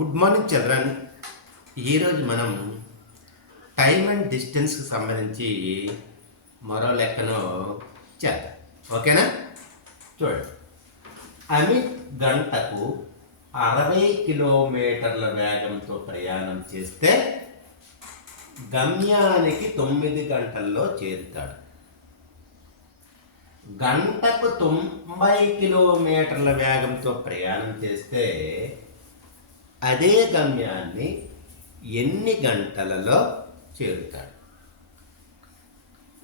Good morning children. ఈరోజు మనం time and డిస్టెన్స్కి సంబంధించి మరో లెక్కను చేద్దాం. ఓకేనా? చూడండి, అమిత్ గంటకు 60 కిలోమీటర్ల వేగంతో ప్రయాణం చేస్తే గమ్యానికి 9 గంటల్లో చేరుతాడు. గంటకు 90 కిలోమీటర్ల వేగంతో ప్రయాణం చేస్తే అదే గమ్యాన్ని ఎన్ని గంటలలో చేరుతాడు?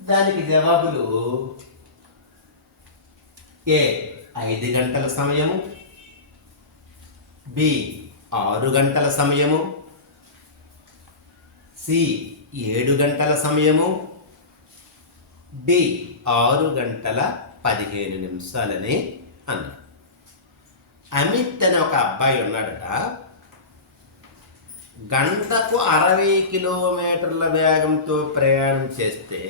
దానికి జవాబులు: ఏ 5 గంటల సమయము, బి 6 గంటల సమయము, సి 7 గంటల సమయము, డి 6 గంటల 15 నిమిషాలని అన్నాడు. అమిత్ అనే ఒక అబ్బాయి ఉన్నాడట. గంటకు 60 కిలోమీటర్ల వేగంతో ప్రయాణం చేస్తే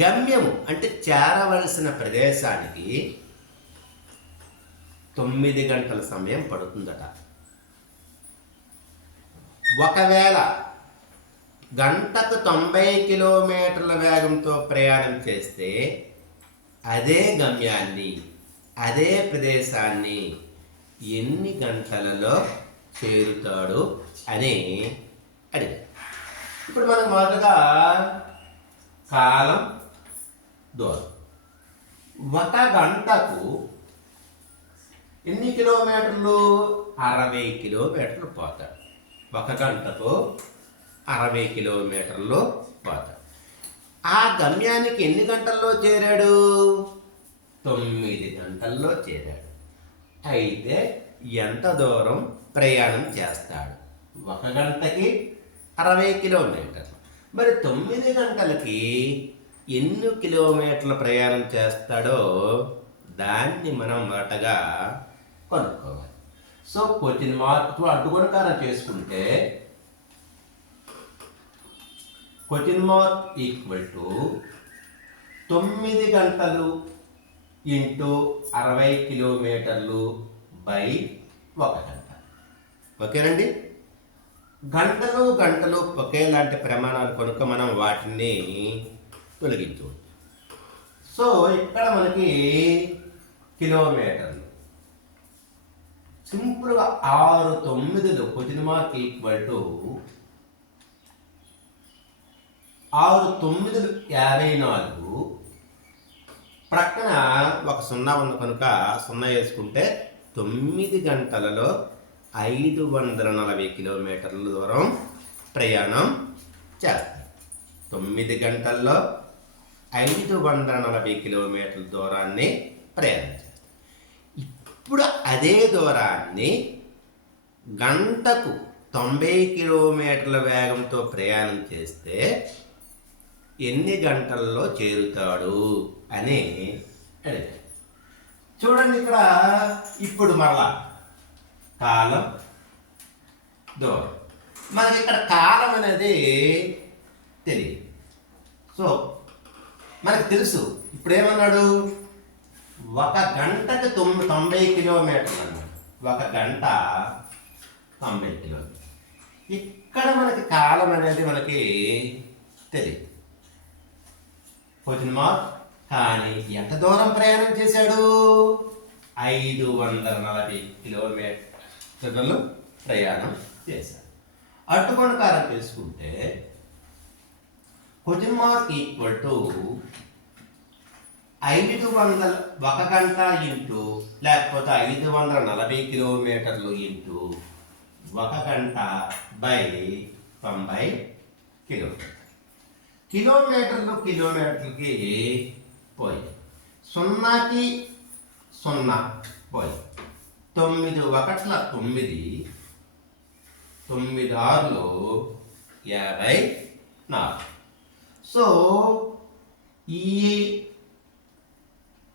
గమ్యము అంటే చేరవలసిన ప్రదేశానికి 9 గంటల సమయం పడుతుందట. ఒకవేళ గంటకు 90 కిలోమీటర్ల వేగంతో ప్రయాణం చేస్తే అదే గమ్యాన్ని, అదే ప్రదేశాన్ని ఎన్ని గంటలలో చేరుతాడు అని అడిగారు. ఇప్పుడు మనం మొదటగా కాలం, దూరం. ఒక గంటకు ఎన్ని కిలోమీటర్లు? 60 కిలోమీటర్లు పోతాడు. ఒక గంటకు 60 కిలోమీటర్లు పోతాడు. ఆ గమ్యానికి ఎన్ని గంటల్లో చేరాడు? 9 గంటల్లో చేరాడు. అయితే ఎంత దూరం ప్రయాణం చేస్తాడు? ఒక గంటకి 60 కిలోమీటర్లు. మరి 9 గంటలకి ఎన్ని కిలోమీటర్ల ప్రయాణం చేస్తాడో దాన్ని మనం మొదటగా కనుక్కోవాలి. సో క్వశ్చన్ మార్క్ అడ్డుగుణకారం చేసుకుంటే క్వశ్చన్ మార్క్ ఈక్వల్ టు 9 గంటలు ఇంటూ 60 కిలోమీటర్లు బై 1 గంట. ఓకేనండి? గంటలు గంటలు ఒకేలాంటి ప్రమాణాలు కనుక మనం వాటిని తొలగించవచ్చు. సో ఇక్కడ మనకి కిలోమీటర్లు సింపుల్గా 6 9లు క్వశ్చన్ మార్క్ ఈక్వల్ టు 6 9లు 54. ప్రక్కన ఒక 0 ఉంది కనుక 0 వేసుకుంటే 9 గంటలలో 540 కిలోమీటర్ల దూరం ప్రయాణం చేస్తారు. 9 గంటల్లో 540 కిలోమీటర్ల దూరాన్ని ప్రయాణం చేస్తారు. ఇప్పుడు అదే దూరాన్ని గంటకు 90 కిలోమీటర్ల వేగంతో ప్రయాణం చేస్తే ఎన్ని గంటల్లో చేరుతాడు అని అడిగారు. చూడండి, ఇక్కడ ఇప్పుడు మరలా కాలం, దూరం. మనకి ఇక్కడ కాలం అనేది తెలియదు. సో మనకు తెలుసు. ఇప్పుడు ఏమన్నాడు? ఒక గంటకు 90 కిలోమీటర్లు అన్నాడు. ఒక గంట 90 కిలోమీటర్లు. ఇక్కడ మనకి కాలం అనేది మనకి తెలియదు. Question mark. కానీ ఎంత దూరం ప్రయాణం చేశాడు? 540 కిలోమీటర్లు ప్రయాణం చేశాడు. అడ్డుగుణకారం చేసుకుంటే క్వశ్చన్ మార్క్ ఈక్వల్ టు 500 1 గంట ఇంటూ లేకపోతే 540 కిలోమీటర్లు ఇంటూ 1 గంట బై 90 కిలోమీటర్లు. కిలోమీటర్లకి పోయి 0కి 0 పోయి 9 1ల 9, 9 6లు 54. సో ఈ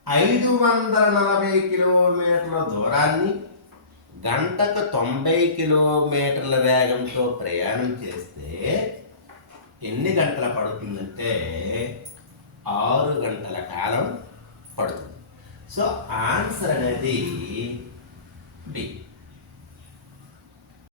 540 కిలోమీటర్ల దూరాన్ని గంటకు 90 కిలోమీటర్ల వేగంతో ప్రయాణం చేస్తే ఎన్ని గంటలు పడుతుందంటే 6 గంటల కాలం పడుతుంది. సో ఆన్సర్ అనేది డి.